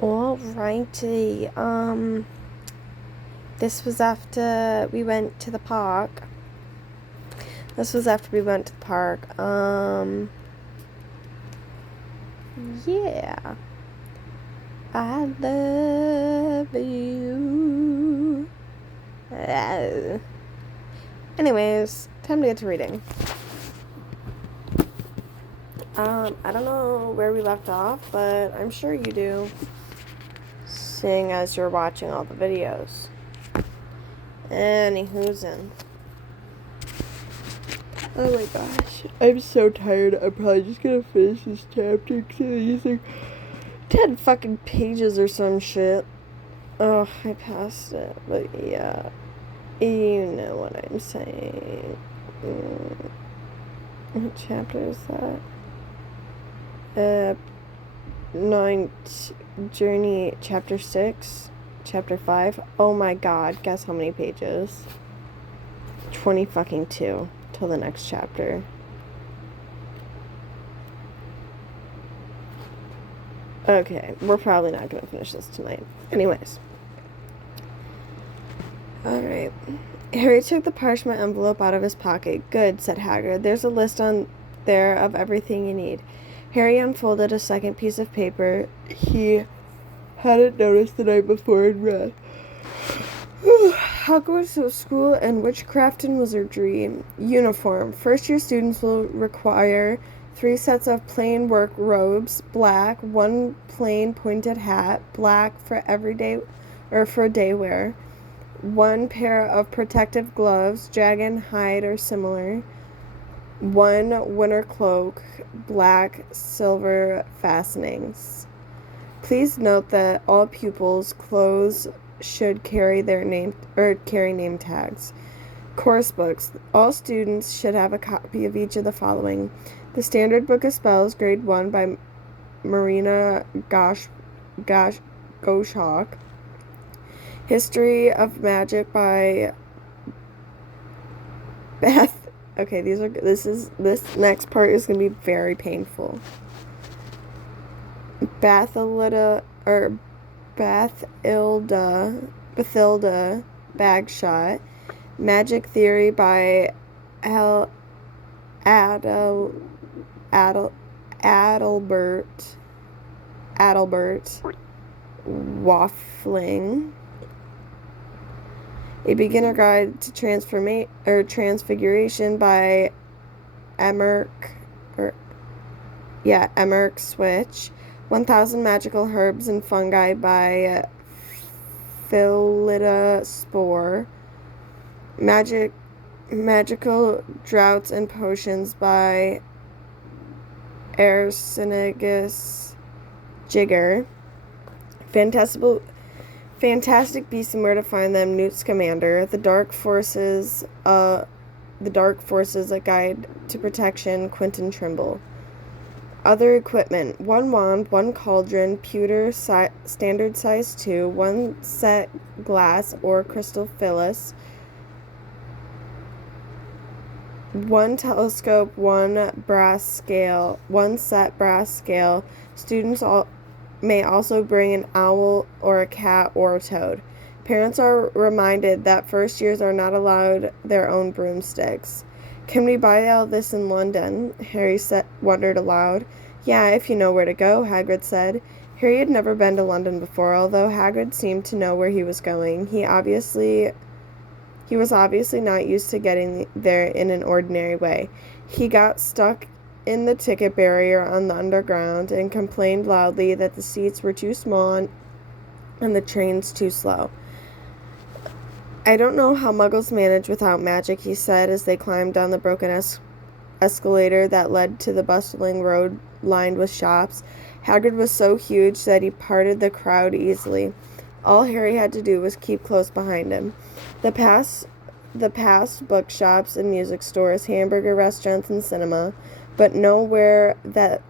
Alrighty. This was after we went to the park. Yeah. I love you. Anyways, time to get to reading. I don't know where we left off, but I'm sure you do, seeing as you're watching all the videos. Anywhoozin'. Oh my gosh, I'm so tired. I'm probably just gonna finish this chapter because I'm using 10 fucking pages or some shit. Oh, I passed it, but yeah, you know what I'm saying. What chapter is that? Journey, chapter 6, chapter 5. Oh my god, guess how many pages? 20 fucking 2 till the next chapter. Okay, we're probably not gonna finish this tonight. Anyways. Alright. Harry took the parchment envelope out of his pocket. Good, said Hagrid. There's a list on there of everything you need. Harry unfolded a second piece of paper he hadn't noticed the night before and read. Hogwarts was school and witchcraft and wizardry. Uniform. First-year students will require 3 sets of plain work robes, black, 1 plain pointed hat, black for everyday or for day wear, 1 pair of protective gloves, dragon hide or similar, 1 winter cloak, black, silver fastenings. Please note that all pupils' clothes should carry name tags. Course books. All students should have a copy of each of the following: The Standard Book of Spells, Grade 1 by Marina Goshawk. History of Magic by Beth. Okay, this next part is gonna be very painful. Bathilda Bagshot. Magic Theory by Adalbert Waffling. A Beginner Guide to Transfiguration by Emmerich Switch. 1000 Magical Herbs and Fungi by Phillida Spore. Magical Draughts and Potions by Arsenigus Jigger. Fantastic Beasts and Where to Find Them, Newt Scamander. The Dark Forces, A Guide to Protection, Quentin Trimble. Other equipment: 1 wand, 1 cauldron, pewter standard size 2, 1 set glass or crystal phyllis, 1 telescope, 1 set brass scale. Students may also bring an owl or a cat or a toad. Parents are reminded that first years are not allowed their own broomsticks. Can we buy all this in London? Harry wondered aloud. Yeah, if you know where to go, Hagrid said. Harry had never been to London before, although Hagrid seemed to know where he was going. He was obviously not used to getting there in an ordinary way. He got stuck in the ticket barrier on the Underground and complained loudly that the seats were too small and the trains too slow. I don't know how Muggles manage without magic, he said as they climbed down the broken escalator that led to the bustling road lined with shops. Hagrid was so huge that he parted the crowd easily. All Harry had to do was keep close behind him. The past bookshops and music stores, hamburger restaurants and cinema, but nowhere that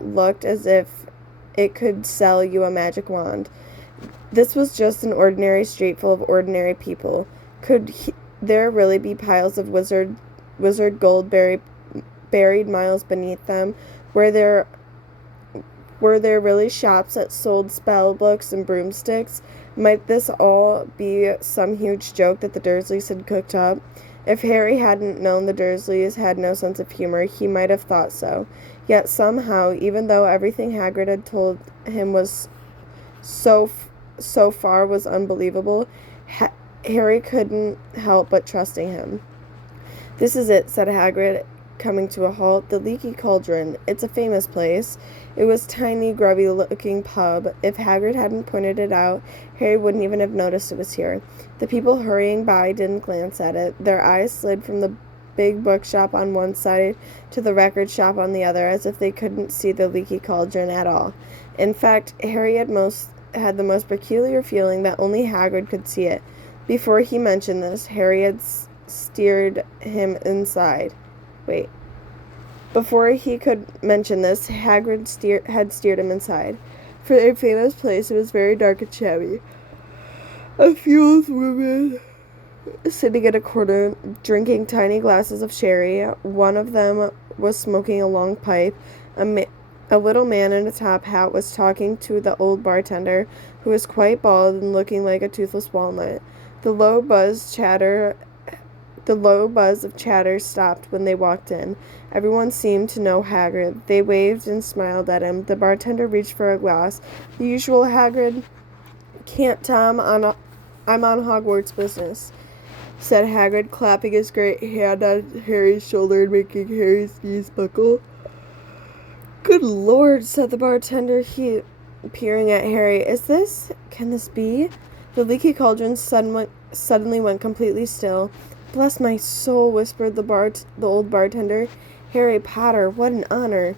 looked as if it could sell you a magic wand. This was just an ordinary street full of ordinary people. Could there really be piles of wizard gold buried miles beneath them? Were there Were there really shops that sold spell books and broomsticks? Might this all be some huge joke that the Dursleys had cooked up? If Harry hadn't known the Dursleys had no sense of humor, he might have thought so. Yet somehow, even though everything Hagrid had told him was so far was unbelievable, Harry couldn't help but trusting him. "This is it," said Hagrid, coming to a halt. "The Leaky Cauldron. It's a famous place." It was a tiny, grubby-looking pub. If Hagrid hadn't pointed it out, Harry wouldn't even have noticed it was here. The people hurrying by didn't glance at it. Their eyes slid from the big bookshop on one side to the record shop on the other, as if they couldn't see the Leaky Cauldron at all. In fact, Harry had the most peculiar feeling that only Hagrid could see it. Before he mentioned this, Harry had steered him inside. Before he could mention this, Hagrid had steered him inside. For a famous place, it was very dark and shabby. A few old women sitting in a corner, drinking tiny glasses of sherry. One of them was smoking a long pipe. A little man in a top hat was talking to the old bartender, who was quite bald and looking like a toothless walnut. The low buzz of chatter stopped when they walked in. Everyone seemed to know Hagrid. They waved and smiled at him. The bartender reached for a glass. "The usual, Hagrid?" "Can't, Tom. I'm on Hogwarts business," said Hagrid, clapping his great hand on Harry's shoulder and making Harry's knees buckle. "Good Lord," said the bartender, peering at Harry. Can this be?" The Leaky Cauldron suddenly went completely still. "Bless my soul," whispered the old bartender. "Harry Potter, what an honor."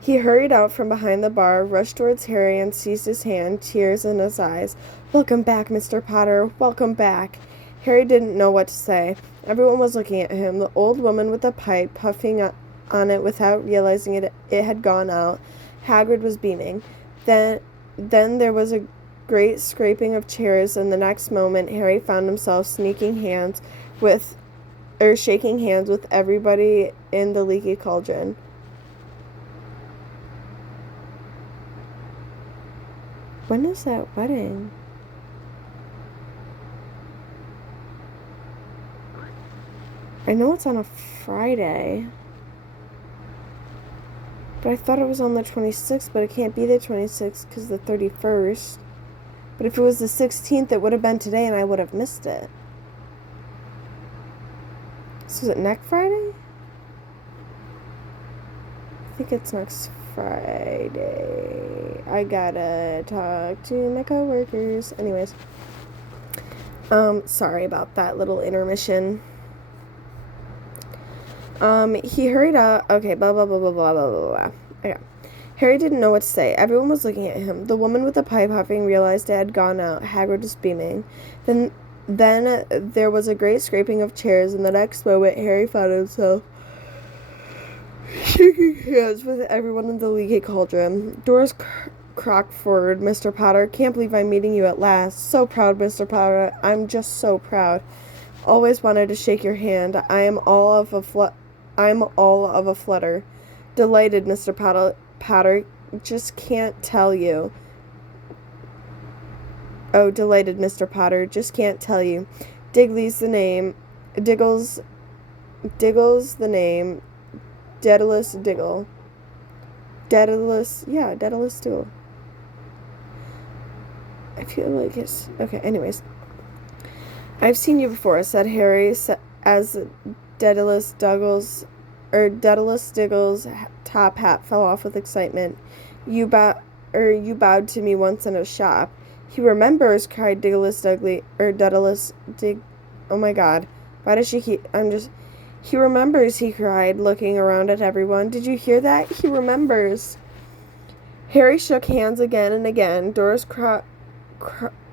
He hurried out from behind the bar, rushed towards Harry, and seized his hand, tears in his eyes. "Welcome back, Mr. Potter. Welcome back." Harry didn't know what to say. Everyone was looking at him. The old woman with the pipe, puffing on it without realizing it had gone out. Hagrid was beaming. Then there was a great scraping of chairs, and the next moment Harry found himself shaking hands with everybody in the Leaky Cauldron. When is that wedding? I know it's on a Friday, but I thought it was on the 26th, but it can't be the 26th because the 31st. But if it was the 16th, it would have been today, and I would have missed it. So is it next Friday? I think it's next Friday. I gotta talk to my coworkers. Anyways. Sorry about that little intermission. He hurried out. Okay, blah, blah, blah, blah, blah, blah, blah, blah. Okay. Harry didn't know what to say. Everyone was looking at him. The woman with the pipe huffing realized it had gone out. Hagrid was beaming. Then there was a great scraping of chairs, and the next moment Harry found himself shaking hands with everyone in the Leaky Cauldron. "Doris Crockford, Mr. Potter. Can't believe I'm meeting you at last. So proud, Mr. Potter. I'm just so proud. Always wanted to shake your hand. I'm all of a flutter. Delighted, Mr. Potter. Just can't tell you. Oh, delighted, Mr. Potter. Just can't tell you. Diggle's the name. Diggle's the name. Daedalus Diggle. Daedalus Diggle. I feel like it's... Okay, anyways. "I've seen you before," said Harry, as Daedalus Diggle's top hat fell off with excitement. You bowed to me once in a shop." "He remembers," cried Daedalus Dig... Oh my god. Why does she keep... "He remembers," he cried, looking around at everyone. "Did you hear that? He remembers." Harry shook hands again and again. Doris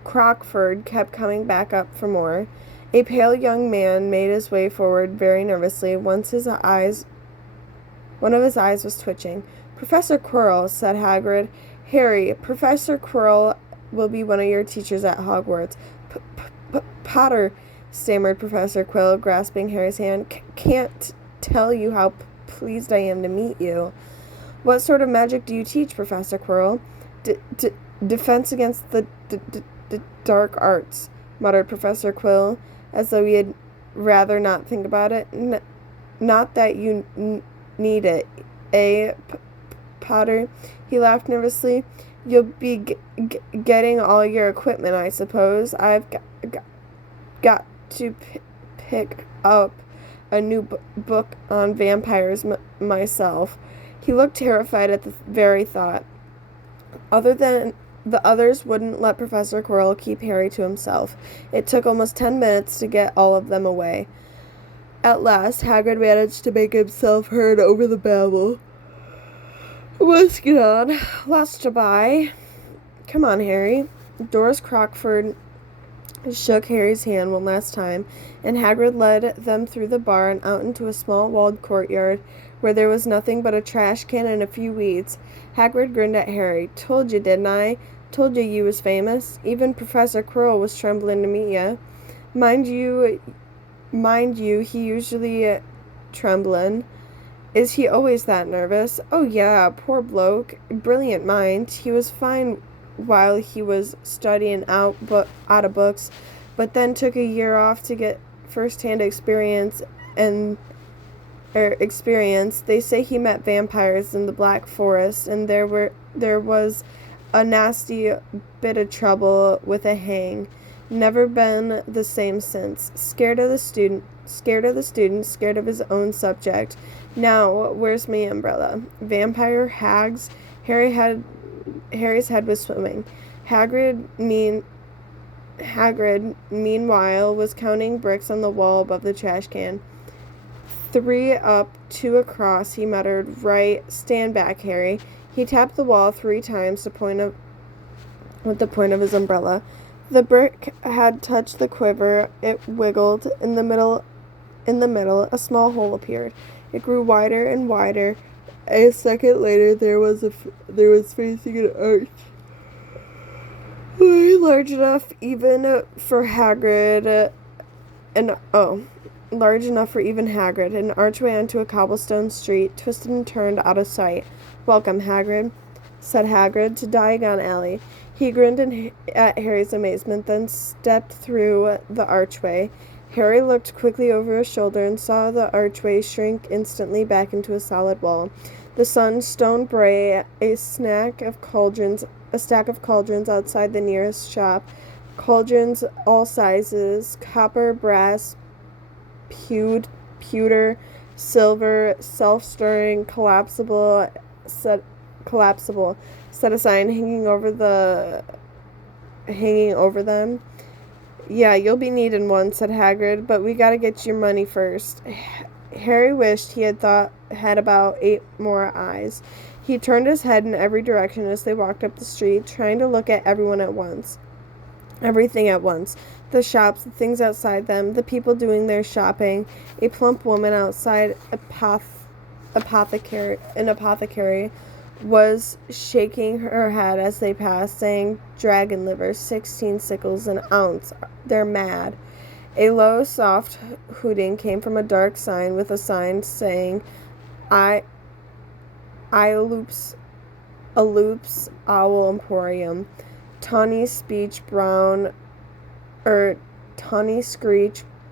Crockford kept coming back up for more. A pale young man made his way forward very nervously. One of his eyes was twitching. "Professor Quirrell," said Hagrid. "Harry, Professor Quirrell will be one of your teachers at Hogwarts." Potter," stammered Professor Quirrell, grasping Harry's hand. "Can't tell you how pleased I am to meet you." What sort of magic do you teach, Professor Quirrell? Defense against the dark arts, muttered Professor Quirrell, as though he had rather not think about it. Not that you need it, eh, Potter? He laughed nervously. You'll be getting all your equipment, I suppose. I've got to pick up a new book on vampires myself. He looked terrified at the very thought. Other than the others wouldn't let Professor Quirrell keep Harry to himself. It took almost 10 minutes to get all of them away. At last, Hagrid managed to make himself heard over the babble. Let's get on. Lots to buy. Come on, Harry. Doris Crockford shook Harry's hand one last time, and Hagrid led them through the bar and out into a small walled courtyard where there was nothing but a trash can and a few weeds. Hagrid grinned at Harry. Told you, didn't I? Told you was famous. Even Professor Quirrell was trembling to meet you. Mind you, he usually trembling. Is he always that nervous? Oh yeah, poor bloke. Brilliant mind. He was fine while he was studying out of books, but then took a year off to get first-hand experience. They say he met vampires in the Black Forest, and there was a nasty bit of trouble with a hang. Never been the same since. Scared of the student, scared of his own subject. Now, where's my umbrella? Vampire hags? Harry's head was swimming. Hagrid, meanwhile, was counting bricks on the wall above the trash can. 3 up, 2 across, he muttered. Right, stand back, Harry. He tapped the wall 3 times with the point of his umbrella. The brick had touched the quiver. It wiggled. In the middle, a small hole appeared. It grew wider and wider. A second later, there was facing an arch, large enough even for Hagrid, large enough for even Hagrid. An archway onto a cobblestone street, twisted and turned out of sight. Welcome, Hagrid, said Hagrid to Diagon Alley. He grinned at Harry's amazement, then stepped through the archway. Harry looked quickly over his shoulder and saw the archway shrink instantly back into a solid wall. The sun stone bright, a stack of cauldrons outside the nearest shop. Cauldrons all sizes, copper, brass, pewter, silver, self-stirring, collapsible, set a sign hanging over them. Yeah, you'll be needing one, said Hagrid, but we gotta get your money first. Harry wished he had about 8 more eyes. He turned his head in every direction as they walked up the street, trying to look at everything at once. The shops, the things outside them, the people doing their shopping. A plump woman outside an apothecary was shaking her head as they passed, saying, Dragon liver, 16 sickles an ounce. They're mad. A low, soft hooting came from a dark sign with a sign saying, Aloops Owl Emporium. Tawny Screech,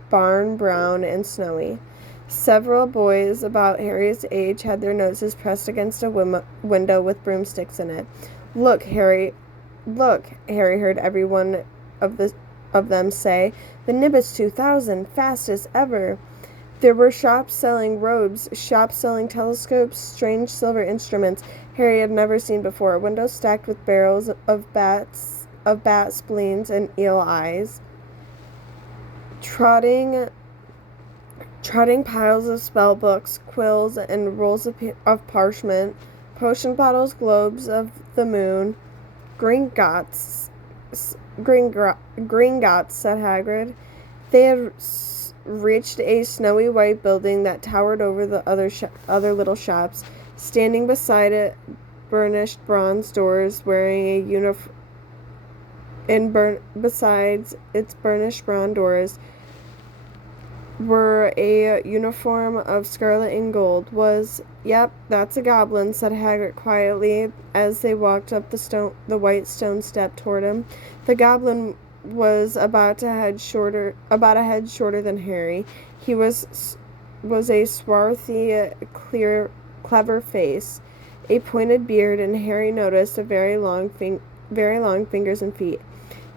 Barn Brown, and Snowy. Several boys about Harry's age had their noses pressed against a window with broomsticks in it. Look, Harry heard every one of them say. The Nimbus 2000, fastest ever. There were shops selling robes, shops selling telescopes, strange silver instruments Harry had never seen before, windows stacked with barrels of bat spleens and eel eyes. Trotting piles of spell books, quills, and rolls of parchment, potion bottles, globes of the moon, Gringotts, said Hagrid. They had reached a snowy white building that towered over the other little shops. Standing beside it, burnished bronze doors, wearing a uniform. Besides its burnished bronze doors, were a uniform of scarlet and gold. Yep, that's a goblin, said Hagrid quietly as they walked up the white stone step toward him. The goblin was about a head shorter than Harry. He was a swarthy, clever face, a pointed beard, and Harry noticed very long fingers and feet.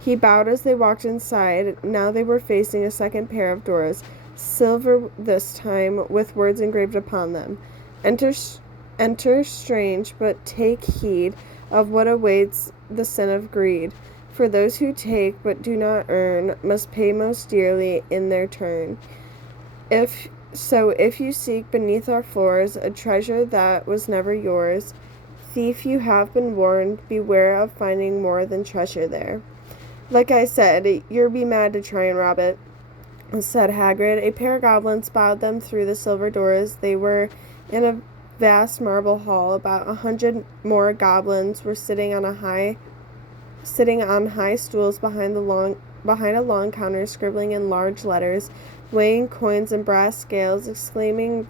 He bowed as they walked inside. Now they were facing a second pair of doors, silver this time, with words engraved upon them. Enter strange, but take heed of what awaits the sin of greed. For those who take but do not earn must pay most dearly in their turn. If you seek beneath our floors a treasure that was never yours, thief, you have been warned, beware of finding more than treasure there. Like I said, you'll be mad to try and rob it, said Hagrid. A pair of goblins bowed them through the silver doors. They were in a vast marble hall. About 100 more goblins were sitting on high stools behind a long counter, scribbling in large letters, weighing coins and brass scales, examining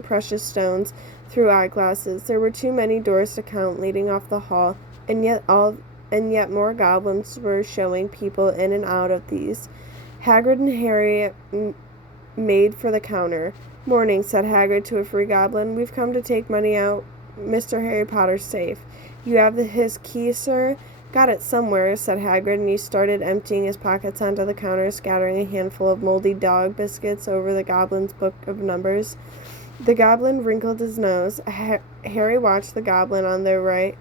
precious stones through eyeglasses. There were too many doors to count leading off the hall, and yet more goblins were showing people in and out of these. Hagrid and Harry made for the counter. Morning, said Hagrid to a free goblin. We've come to take money out Mr. Harry Potter's safe. You have his key, sir? Got it somewhere, said Hagrid, and he started emptying his pockets onto the counter, scattering a handful of moldy dog biscuits over the goblin's book of numbers. The goblin wrinkled his nose. Harry watched the goblin on their right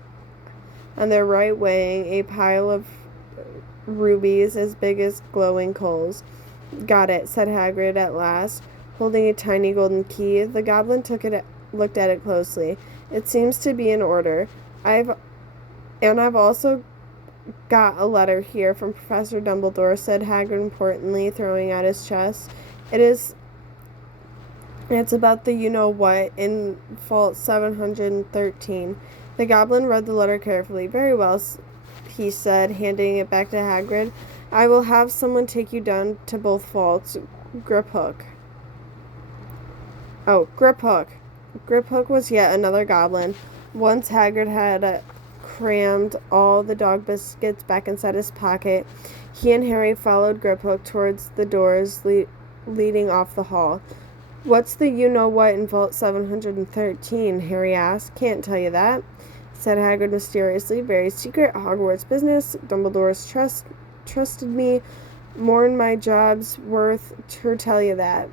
weighing a pile of rubies as big as glowing coals. Got it, said Hagrid at last, holding a tiny golden key. The goblin looked at it closely. It seems to be in order. I've also got a letter here from Professor Dumbledore, said Hagrid importantly, throwing out his chest. It's about the you-know-what in Vault 713. The goblin read the letter carefully. Very well, he said, handing it back to Hagrid. I will have someone take you down to both vaults. Griphook. Oh, Griphook. Griphook was yet another goblin. Once Hagrid had crammed all the dog biscuits back inside his pocket, he and Harry followed Griphook towards the doors leading off the hall. What's the you-know-what in Vault 713? Harry asked. Can't tell you that, said Hagrid mysteriously. Very secret Hogwarts business. Dumbledore's trusted me more'n my job's worth to tell you that.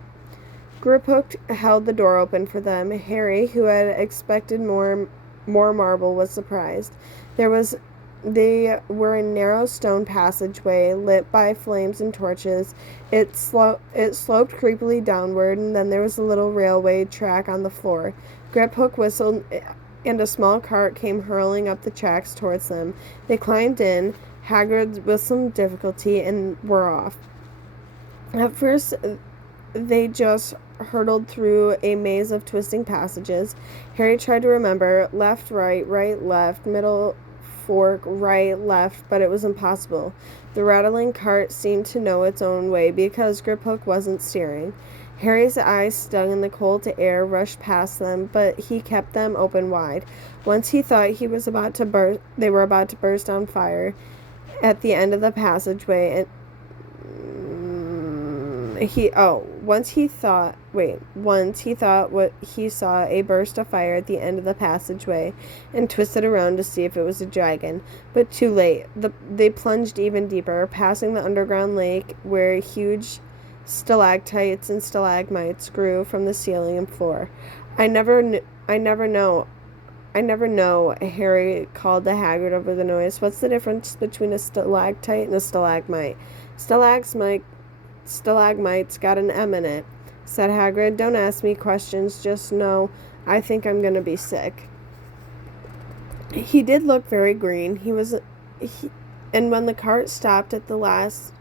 Griphook held the door open for them. Harry, who had expected more marble, was surprised. They were a narrow stone passageway lit by flames and torches. It sloped creepily downward, and then there was a little railway track on the floor. Griphook whistled, and a small cart came hurling up the tracks towards them. They climbed in, Hagrid with some difficulty, and were off. At first, they just hurtled through a maze of twisting passages. Harry tried to remember left, right, left, middle, fork, right, left, but it was impossible. The rattling cart seemed to know its own way because Griphook wasn't steering. Harry's eyes, stung in the cold air, rushed past them, but he kept them open wide. Once he thought they were about to burst on fire at the end of the passageway, once he thought what he saw a burst of fire at the end of the passageway and twisted around to see if it was a dragon. But too late. They plunged even deeper, passing the underground lake where huge stalactites and stalagmites grew from the ceiling and floor. I never know, Harry called to Hagrid over the noise. What's the difference between a stalactite and a stalagmite? Stalagmite's got an M in it, said Hagrid. Don't ask me questions, just know I think I'm going to be sick. He did look very green. And when the cart stopped at last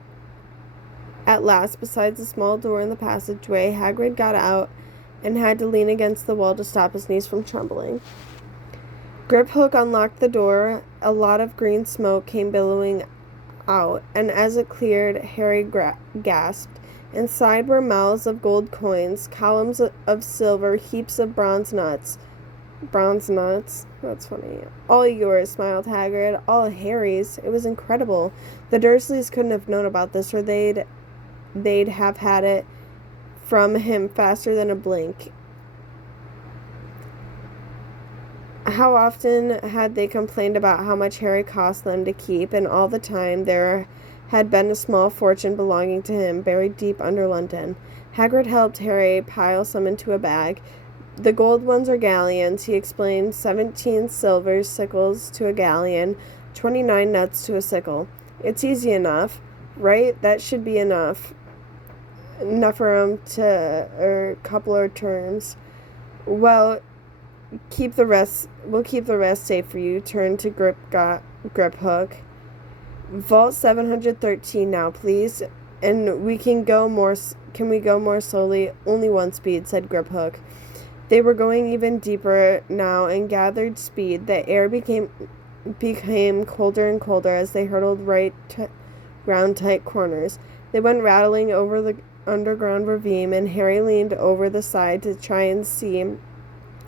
beside the small door in the passageway, Hagrid got out and had to lean against the wall to stop his knees from trembling. Griphook unlocked the door. A lot of green smoke came billowing out, and as it cleared, Harry gasped. Inside were mouths of gold coins, columns of silver, heaps of bronze nuts. Bronze nuts? That's funny. All yours, smiled Hagrid. All Harry's. It was incredible. The Dursleys couldn't have known about this, or they'd have had it from him faster than a blink. How often had they complained about how much Harry cost them to keep, and all the time there had been a small fortune belonging to him buried deep under London. Hagrid helped Harry pile some into a bag. The gold ones are galleons, he explained. 17 silver sickles to a galleon, 29 nuts to a sickle. It's easy enough, right? That should be enough. Enough for him to, or couple of terms. Well, we'll keep the rest safe for you. Turn to Griphook. Vault 713 now, please. And can we go more slowly? Only one speed, said Griphook. They were going even deeper now and gathered speed. The air became colder and colder as they hurtled round tight corners. They went rattling over the underground ravine, and Harry leaned over the side to try and see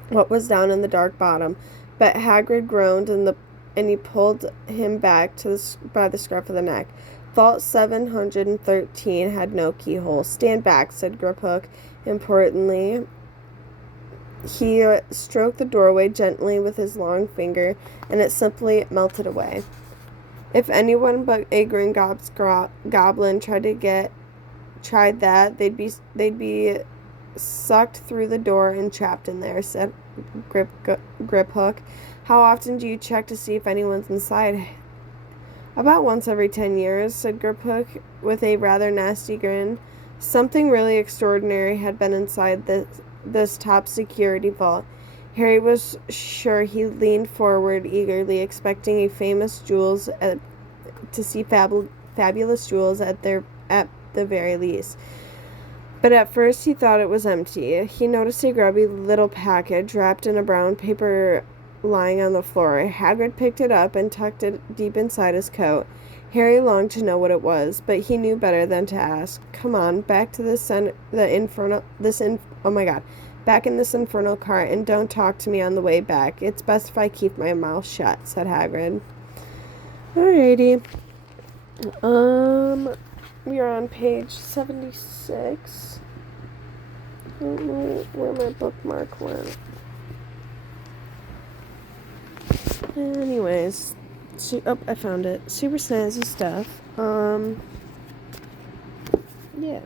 what was down in the dark bottom. But Hagrid groaned, and he pulled him back by the scruff of the neck. Vault 713 had no keyhole. Stand back, said Griphook importantly. He stroked the doorway gently with his long finger, and it simply melted away. If anyone but a Gringotts goblin tried that, they'd be sucked through the door and trapped in there, said Griphook. How often do you check to see if anyone's inside? About once every 10 years, said Griphook, with a rather nasty grin. Something really extraordinary had been inside this top security vault. Harry was sure. He leaned forward eagerly, expecting to see fabulous jewels at the very least. But at first he thought it was empty. He noticed a grubby little package wrapped in a brown paper lying on the floor. Hagrid picked it up and tucked it deep inside his coat. Harry longed to know what it was, but he knew better than to ask. Come on, back in this infernal cart, and don't talk to me on the way back. It's best if I keep my mouth shut, said Hagrid. Alrighty. We are on page 76. I don't know where my bookmark went. Anyways, I found it. Super snazzy stuff. Yeah.